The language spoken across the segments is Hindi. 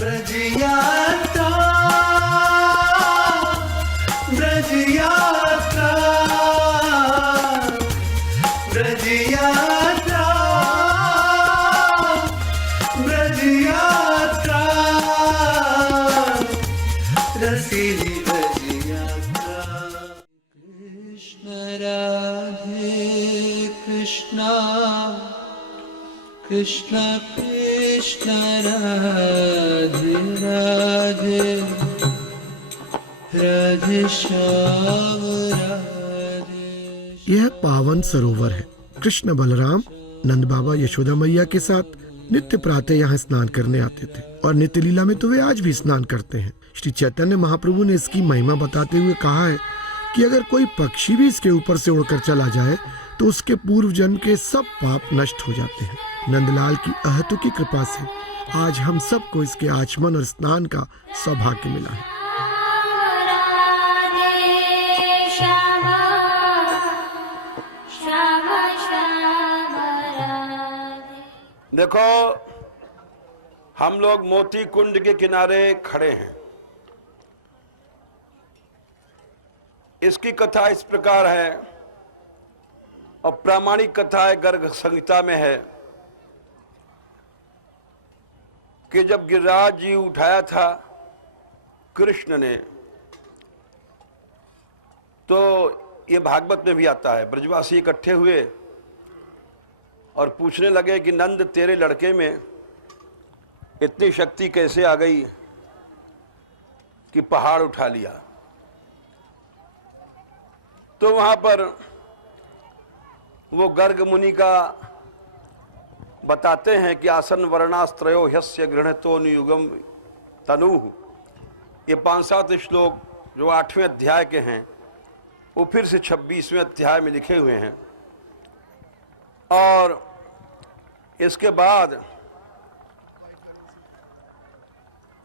ब्रज यात्रा, ब्रज यात्रा, ब्रज यात्रा, ब्रज यात्रा, रसीली ब्रज यात्रा। कृष्ण राधे कृष्णा, कृष्ण कृष्ण राधे राधे, राधे श्याम राधे। यह पावन सरोवर है। कृष्ण बलराम नंद बाबा यशोदा मैया के साथ नित्य प्रातः यहाँ स्नान करने आते थे और नित्य लीला में तो वे आज भी स्नान करते हैं। श्री चैतन्य महाप्रभु ने इसकी महिमा बताते हुए कहा है कि अगर कोई पक्षी भी इसके ऊपर से उड़कर चला जाए तो उसके पूर्व जन्म के सब पाप नष्ट हो जाते हैं। नंदलाल की अहतु की कृपा से आज हम सबको इसके आचमन और स्नान का सौभाग्य मिला है। देखो, हम लोग मोती कुंड के किनारे खड़े हैं। इसकी कथा इस प्रकार है और प्रामाणिक कथा है, गर्ग संहिता में है कि जब गिरिराज जी उठाया था कृष्ण ने, तो ये भागवत में भी आता है। ब्रजवासी इकट्ठे हुए और पूछने लगे कि नंद, तेरे लड़के में इतनी शक्ति कैसे आ गई कि पहाड़ उठा लिया। तो वहां पर वो गर्ग मुनि का बताते हैं कि आसन वर्णास्त्रयो ह्यस्य गृणतो नियुगम तनुः। ये 5-7 श्लोक जो 8वें अध्याय के हैं वो फिर से 26वें अध्याय में लिखे हुए हैं। और इसके बाद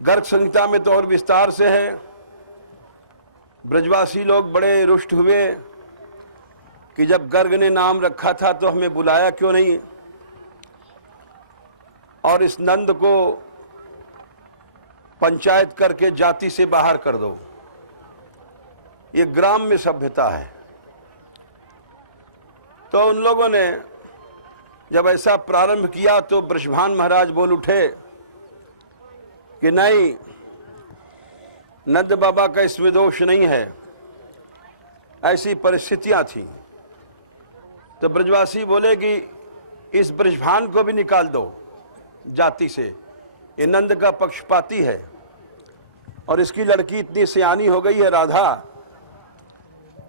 गर्ग संहिता में तो और विस्तार से है। ब्रजवासी लोग बड़े रुष्ट हुए कि जब गर्ग ने नाम रखा था तो हमें बुलाया क्यों नहीं, और इस नंद को पंचायत करके जाति से बाहर कर दो। ये ग्राम्य सभ्यता है। तो उन लोगों ने जब ऐसा प्रारंभ किया तो बृषभान महाराज बोल उठे कि नहीं, नंद बाबा का इसमें दोष नहीं है, ऐसी परिस्थितियां थी। तो ब्रजवासी बोले कि इस बृषभान को भी निकाल दो जाति से, ये नंद का पक्षपाती है और इसकी लड़की इतनी सियानी हो गई है राधा,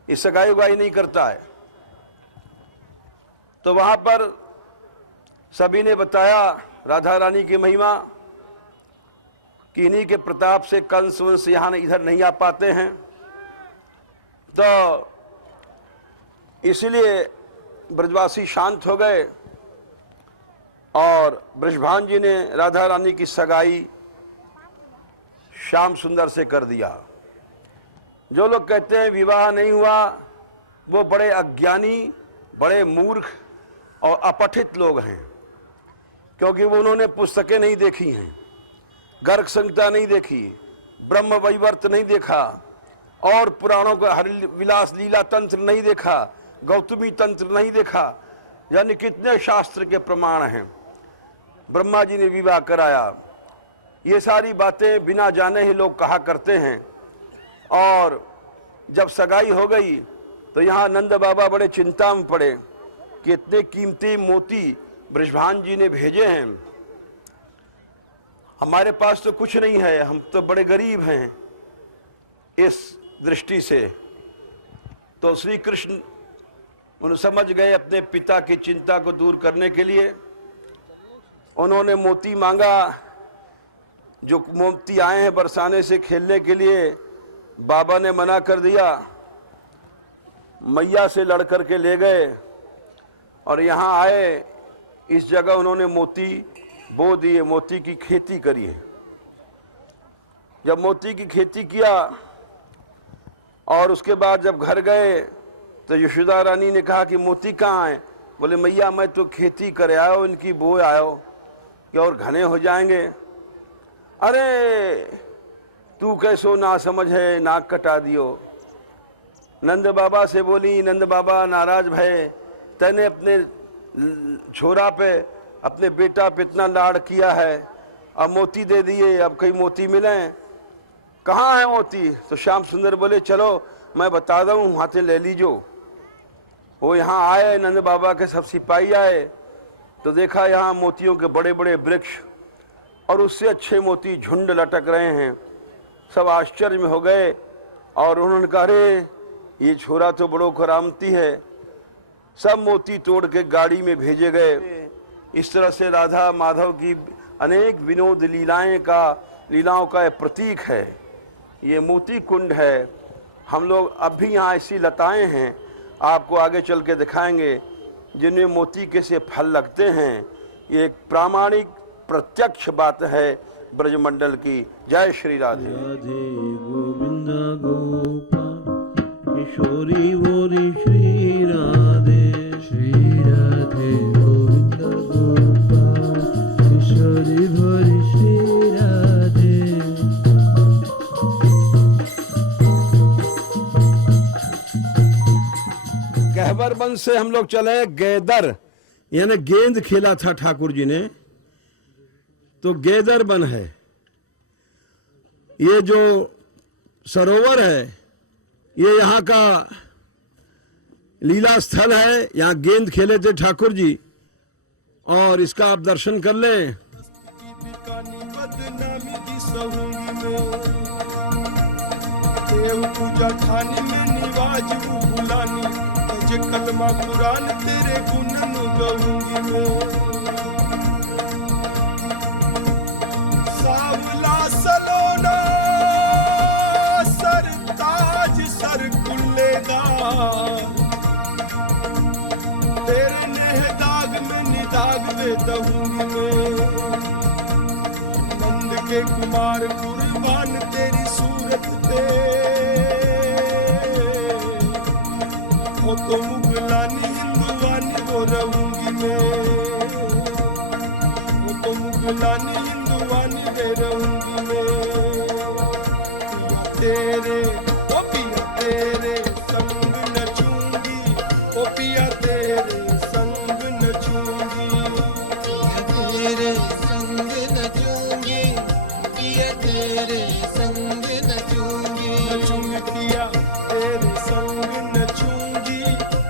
इस सगाई उगाई नहीं करता है। तो वहां पर सभी ने बताया राधा रानी की महिमा कि इन्हीं के प्रताप से कंस वंश यहाँ इधर नहीं आ पाते हैं। तो इसलिए ब्रजवासी शांत हो गए और बृषभान जी ने राधा रानी की सगाई श्याम सुंदर से कर दिया। जो लोग कहते हैं विवाह नहीं हुआ वो बड़े अज्ञानी, बड़े मूर्ख और अपठित लोग हैं, क्योंकि वो उन्होंने पुस्तकें नहीं देखी हैं, गर्ग संहिता नहीं देखी, ब्रह्म वैवर्त नहीं देखा और पुराणों का हरि विलास लीला तंत्र नहीं देखा, गौतमी तंत्र नहीं देखा। यानी कितने शास्त्र के प्रमाण हैं। ब्रह्मा जी ने विवाह कराया, ये सारी बातें बिना जाने ही लोग कहा करते हैं। और जब सगाई हो गई तो यहाँ नंद बाबा बड़े चिंता में पड़े कि इतने कीमती मोती बृषभान जी ने भेजे हैं, हमारे पास तो कुछ नहीं है, हम तो बड़े गरीब हैं इस दृष्टि से। तो श्री कृष्ण उन्हें समझ गए, अपने पिता की चिंता को दूर करने के लिए उन्होंने मोती मांगा। जो मोती आए हैं बरसाने से खेलने के लिए, बाबा ने मना कर दिया, मैया से लड़ कर के ले गए और यहाँ आए। इस जगह उन्होंने मोती बो दिए, मोती की खेती करी है। जब मोती की खेती किया और उसके बाद जब घर गए तो यशोदा रानी ने कहा कि मोती कहाँ हैं? बोले मैया मैं तो खेती कर आयो, इनकी बो आयो कि और घने हो जाएंगे। अरे तू कैसो ना समझ है, नाक कटा दियो। नंद बाबा से बोली, नंद बाबा नाराज भय, तैने अपने छोरा पे, अपने बेटा पे इतना लाड़ किया है, अब मोती दे दिए, अब कहीं मोती मिले, कहाँ है मोती? तो श्याम सुंदर बोले चलो मैं बता दूं, वहाँ से ले लीजो। वो यहाँ आए, नंद बाबा के सब सिपाही आए, तो देखा यहाँ मोतियों के बड़े बड़े वृक्ष और उससे अच्छे मोती झुंड लटक रहे हैं। सब आश्चर्य में हो गए और उन्होंने कहा अरे ये छोरा तो बड़ो करामती है। सब मोती तोड़ के गाड़ी में भेजे गए। इस तरह से राधा माधव की अनेक विनोद लीलाओं का प्रतीक है। ये मोती कुंड है। हम लोग अब भी यहाँ ऐसी लताएं हैं, आपको आगे चल के दिखाएंगे, जिनमें मोती के से फल लगते हैं। ये एक प्रामाणिक प्रत्यक्ष बात है ब्रजमंडल की। जय श्री राधे। राधे गोविंद गोपाल किशोरी बोरी श्री राधे, श्री राधे गोविंद गोपाल किशोरी बोरी श्री राधे। गहबर बन से हम लोग चले गेदर, यानी गेंद खेला था ठाकुर जी ने, तो गेदर बन है। ये जो सरोवर है ये यहाँ का लीला स्थल है, यहाँ गेंद खेले थे ठाकुर जी, और इसका आप दर्शन कर लें। देव पूजा ठानी में निवाज बुलानी, तुझे कलमा कुरान तेरे गुणन गाऊंगी मैं। सावला सलोना सर ताज सर कुल्लेदार, तेरे नेह दाग में निदाग दे दूंगी मैं। नंद के कुमार कुर्बान तेरी सूरत पे, वो तो मुगलानी हिंदुवानी वो रहूंगी मैं। वो तो मुगलानी हिंदुवानी वे रहूंगी मैं। पिया तेरे ओ पिया तेरे संग नचूंगी, ओ पिया तेरे संग नचूंगी। पिया तेरे संग नचूंगी, पिया तेरे संग नचूंगी, नचूंगी पिया तेरे संग नचूंगी,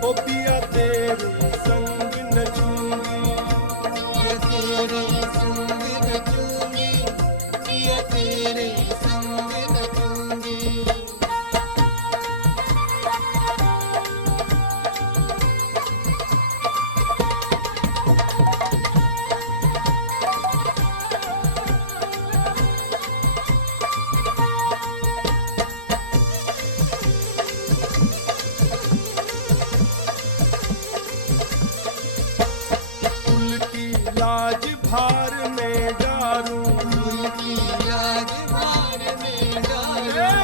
ओ पिया तेरे संग नचूंगी। पिया तेरे संग नचूंगी, पिया तेरे संग नचूंगी। कुल की लाज भार में डारूं, फूल की लाज भार में डालो, रे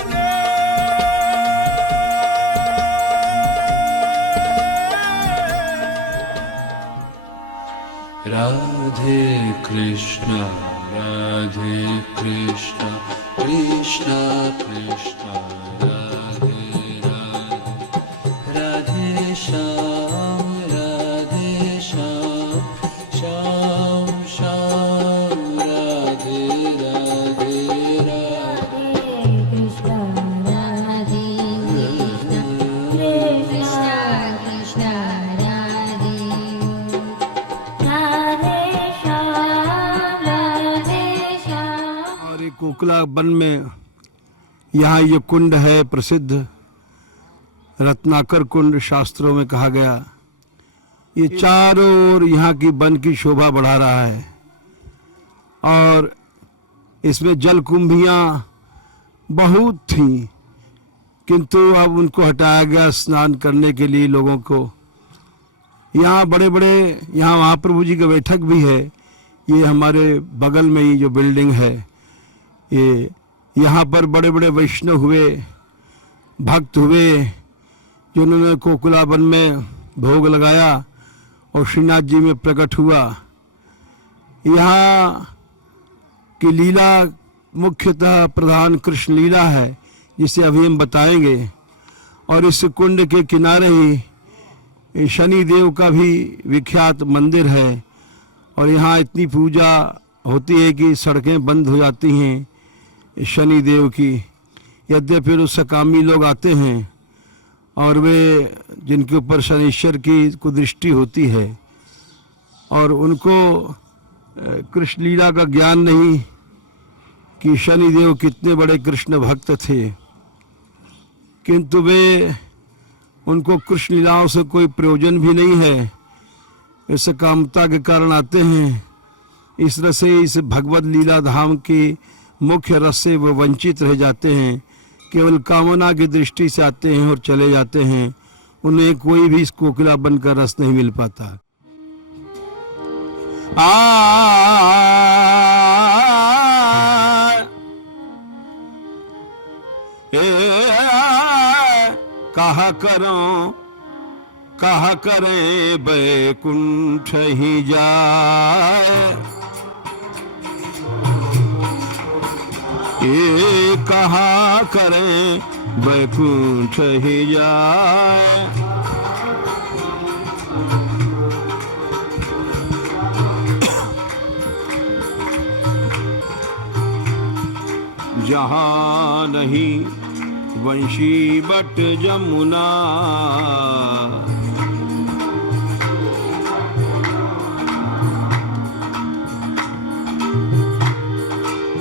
राधे कृष्णा कृष्णा कृष्णा कृष्णा राधे राधे, राधे श्याम श्याम श्याम राधे राधे राधे। कृष्ण राधे कृष्ण कृष्ण राधे राधे श्याम राधे श्याम। और एक कोकला वन में यहाँ ये कुंड है प्रसिद्ध, रत्नाकर कुंड शास्त्रों में कहा गया। ये चारों ओर यहाँ की वन की शोभा बढ़ा रहा है, और इसमें जल कुंभियाँ बहुत थीं, किंतु अब उनको हटाया गया स्नान करने के लिए लोगों को। यहाँ बड़े बड़े यहाँ महाप्रभु जी का बैठक भी है। ये हमारे बगल में ही जो बिल्डिंग है, ये यहाँ पर बड़े बड़े वैष्णव हुए, भक्त हुए, जिन्होंने कोकुला वन में भोग लगाया और श्रीनाथ जी में प्रकट हुआ। यहाँ की लीला मुख्यतः प्रधान कृष्ण लीला है जिसे अभी हम बताएंगे। और इस कुंड के किनारे ही शनि देव का भी विख्यात मंदिर है और यहाँ इतनी पूजा होती है कि सड़कें बंद हो जाती हैं शनि देव की। यद्यपि उस सकामी लोग आते हैं और वे जिनके ऊपर शनिश्चर की कुदृष्टि होती है और उनको कृष्ण लीला का ज्ञान नहीं कि शनिदेव कितने बड़े कृष्ण भक्त थे, किंतु वे उनको कृष्ण लीलाओं से कोई प्रयोजन भी नहीं है, इस कामता के कारण आते हैं। इस तरह से इस भगवत लीला धाम के मुख्य रस से वो वंचित रह जाते हैं, केवल कामना की दृष्टि से आते हैं और चले जाते हैं। उन्हें कोई भी इस कोकिला बनकर रस नहीं मिल पाता। कहा करो कहा करे बैकुंठ ही जाए, ये कहा करे बैकुंठ ही जाए। जहाँ नहीं वंशी बट जमुना,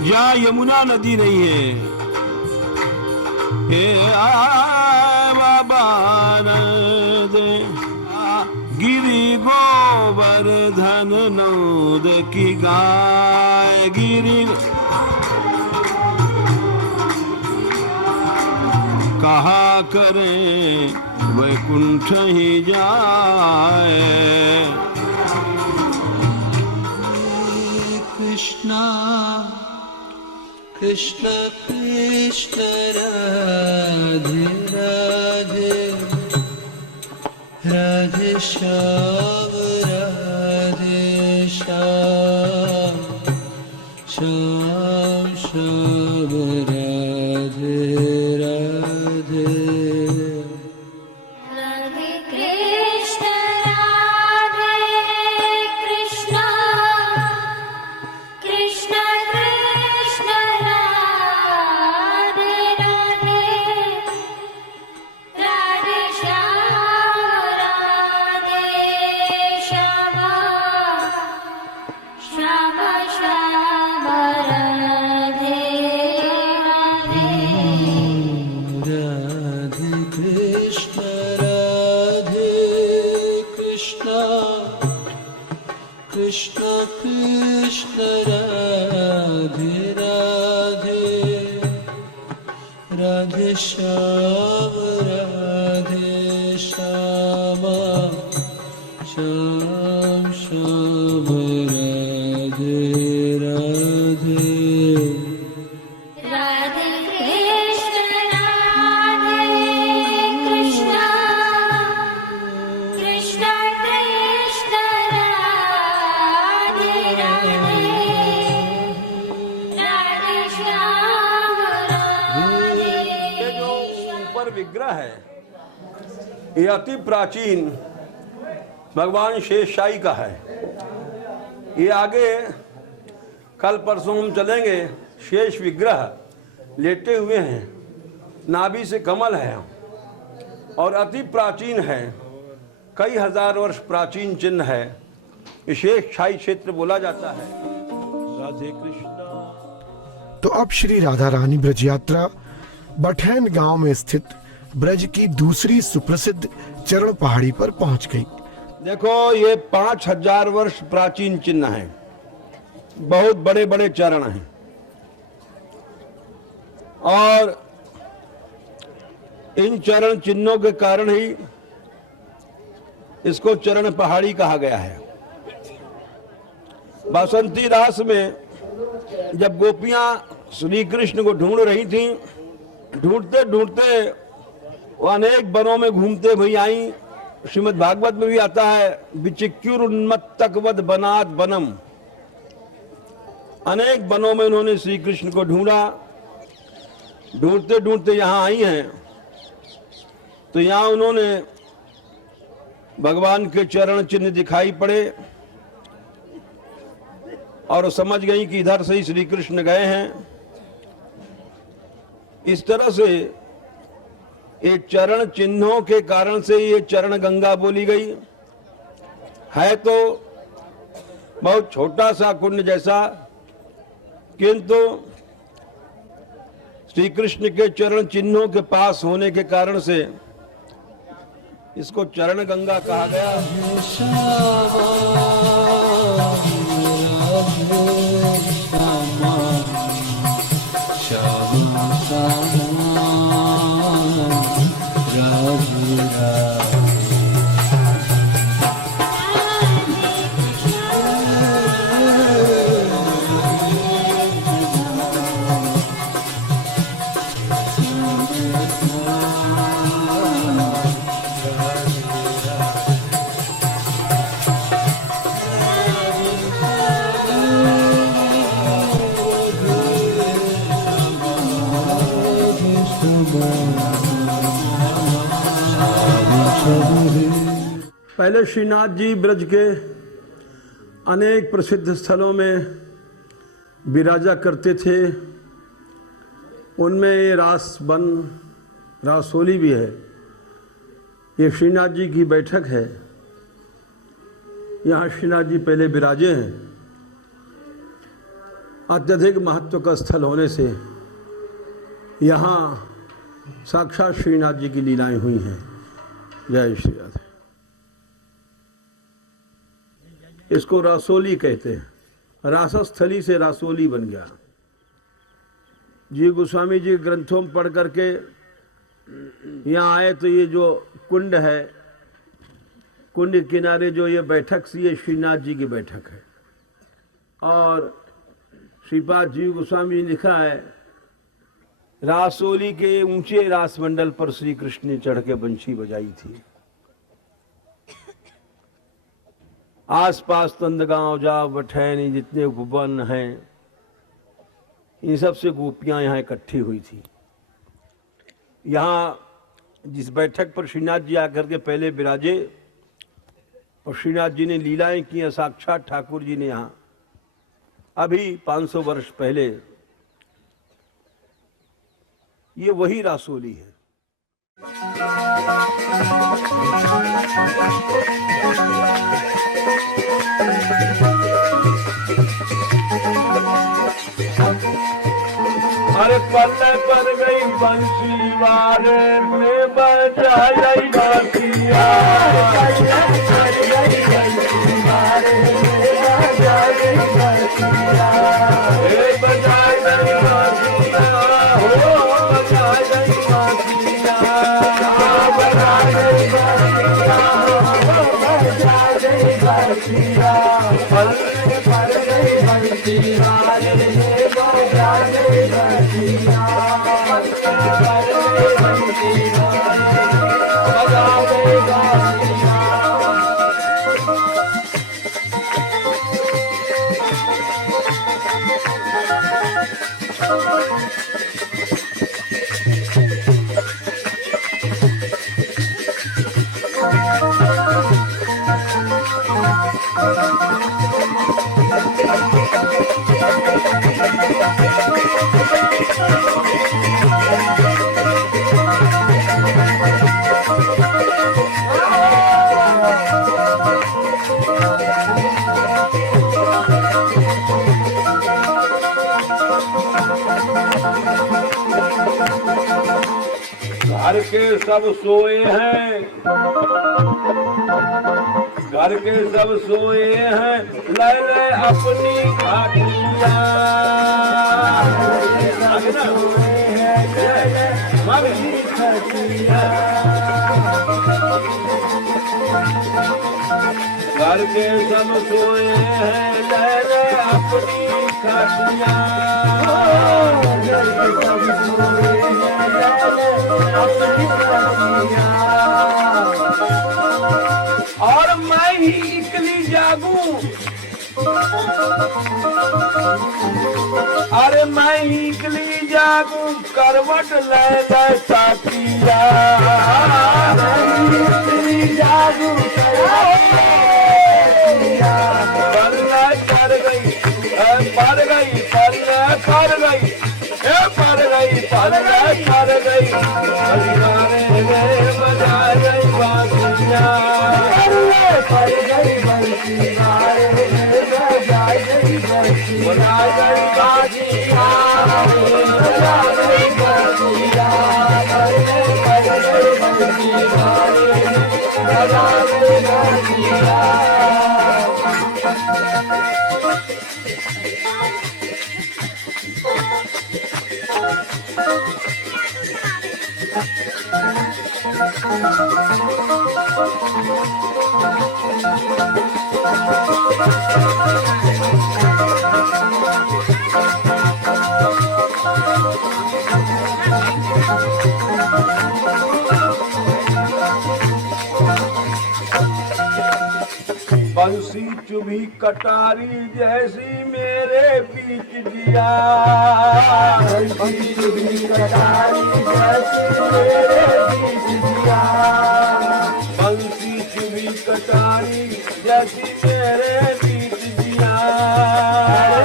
जहाँ यमुना नदी नहीं है, हे बाबा दे गिरी गोवर्धन नौद की गाय, गिरी कहा करें वैकुंठ ही जाए। कृष्णा कृष्ण कृष्ण राधे राधे राधे श्याम राधे श्याम श्याम श्याम राधे राधे। राधे कृष्ण राधे कृष्ण कृष्ण कृष्ण राधे राधे राधे श्याम राधे श्याम श्याम श्याम राधे राधे। राधे कृष्ण राधे कृष्ण कृष्ण कृष्ण राधे राधे राधे श्याम राधे श्याम श्याम श्याम राधे राधे। राधे कृष्ण राधे कृष्ण कृष्ण कृष्ण राधे राधे राधे श्याम राधे। ये जो ऊपर विग्रह है ये अति प्राचीन भगवान शेषशाही का है। ये आगे कल परसों हम चलेंगे। शेष विग्रह लेटे हुए हैं, नाभि से कमल है और अति प्राचीन है, कई हजार वर्ष प्राचीन चिन्ह है। ये शेषशाही क्षेत्र बोला जाता है। राधे कृष्ण। तो अब श्री राधा रानी ब्रज यात्रा बठैन गांव में स्थित ब्रज की दूसरी सुप्रसिद्ध चरण पहाड़ी पर पहुंच गई। देखो ये 5000 वर्ष प्राचीन चिन्ह है, बहुत बड़े बड़े चरण हैं और इन चरण चिन्हों के कारण ही इसको चरण पहाड़ी कहा गया है। बासंती रास में जब गोपियां श्री कृष्ण को ढूंढ रही थीं, ढूंढते ढूंढते वो अनेक वनों में घूमते हुई आई। श्रीमद् भागवत में भी आता है विचिक्युर उन्मत्तकवद बनात बनम। अनेक वनों में उन्होंने श्री कृष्ण को ढूंढा। ढूंढते ढूंढते यहाँ आई हैं तो यहाँ उन्होंने भगवान के चरण चिन्ह दिखाई पड़े और समझ गई कि इधर से ही श्री कृष्ण गए हैं। इस तरह से ये चरण चिन्हों के कारण से ये चरण गंगा बोली गई है। तो बहुत छोटा सा कुंड जैसा, किंतु श्री कृष्ण के चरण चिन्हों के पास होने के कारण से इसको चरण गंगा कहा गया। पहले श्रीनाथ जी ब्रज के अनेक प्रसिद्ध स्थलों में विराजा करते थे। उनमें ये रास वन रासोली भी है। ये श्रीनाथ जी की बैठक है। यहाँ श्रीनाथ जी पहले विराजे हैं। अत्यधिक महत्व का स्थल होने से यहाँ साक्षात श्रीनाथ जी की लीलाएं हुई हैं। जय श्री राधे। इसको रासोली कहते हैं। रासस्थली से रासोली बन गया। जी गोस्वामी जी ग्रंथों में पढ़ करके यहाँ आए तो ये जो कुंड है, कुंड के किनारे जो ये बैठक सी, ये श्रीनाथ जी की बैठक है। और श्रीपाद जी गोस्वामी ने लिखा है, रासोली के ऊंचे रासमंडल पर श्री कृष्ण ने चढ़ के बंशी बजाई थी। आसपास तंदगांव जाव बठैनी जितने उपवन हैं, इन सब से गोपियां यहाँ इकट्ठी हुई थी। यहाँ जिस बैठक पर श्रीनाथ जी आकर के पहले विराजे और श्रीनाथ जी ने लीलाएं की, साक्षात ठाकुर जी ने यहाँ अभी 500 वर्ष पहले, ये वही रासोली है। अरे पल्ले पर गई बंसी वाले में बजाई बासिया, घर के सब सोए हैं, घर के सब सोए हैं, ले ले अपनी खाटिया। घर के सब सोए हैं, ले ले अपनी खाटिया। और मैं ही इकली जागूं अरे मैं हिकली जागू करवट ले ले ताकिया, जागू पल्ला कर गई पर गई पल्ला कर गई पर गई पल्ला कर गई बजा गई बासिया पर गई बंसी बजा गई बंसी बजा गई बासिया बजा गई बासिया पर गई बंसी बजा गई बासिया। बंसी चुभी कटारी जैसी मेरे बीच दिया, बंसी चुभी कटारी जैसी मेरे बीच दिया, बंसी चुभी कटारी जैसी मेरे बीच दिया,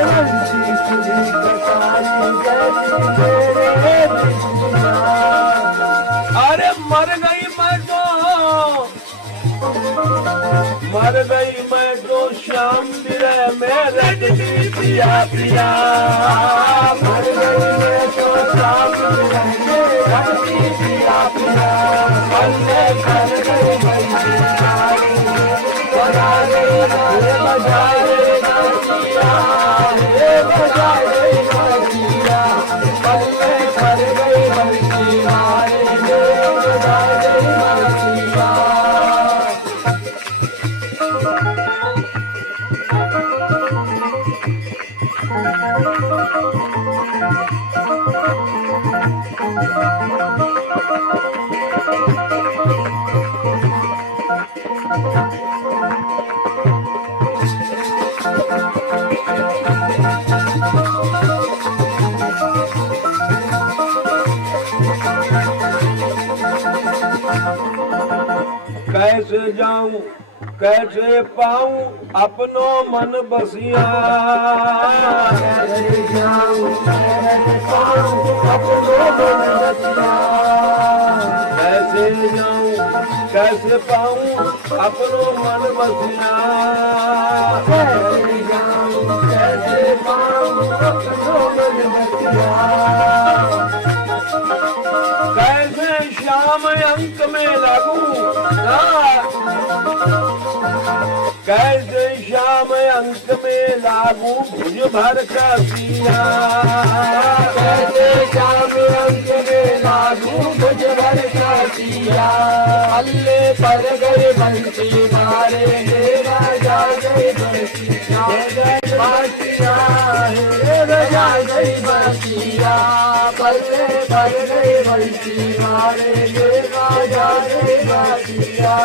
बंसी चुभी कटारी जैसी मेरे बीच दिया। अरे मर गई मैं तो मर गई मैं तो श्याम विरह में रजनी पिया पिया, मर गई मैं तो श्याम विरह में रजनी पिया पिया, बल्ले कर गई बंसी बजा गई बजा गई बासिया बजा गई बासिया, बल्ले कर गई बंसी बजा गई बासिया। कैसे जाऊं कैसे पाऊं अपनो मन बसिया, कैसे जाऊं कैसे पाऊं अपनो मन बसिया, कैसे जाऊं कैसे पाऊं अपनो मन बसिया, कैसे जाऊं कैसे पाऊं अपनो मन बसिया। कैसे श्याम अंक में लगूं कैसे श्याम अंक में लागू भुज भर का सिया, कैसे श्याम अंक में लागू भुज भर का सिया, अल्ले पर गए बंसी मारे राजा गए बंसिया बासिया राजा गई बासिया, पल्ले पर गए बंसी मारे राजा गए बासिया।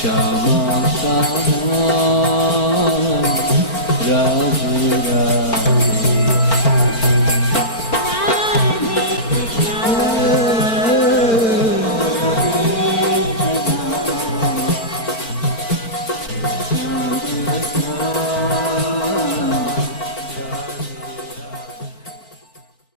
श्यामा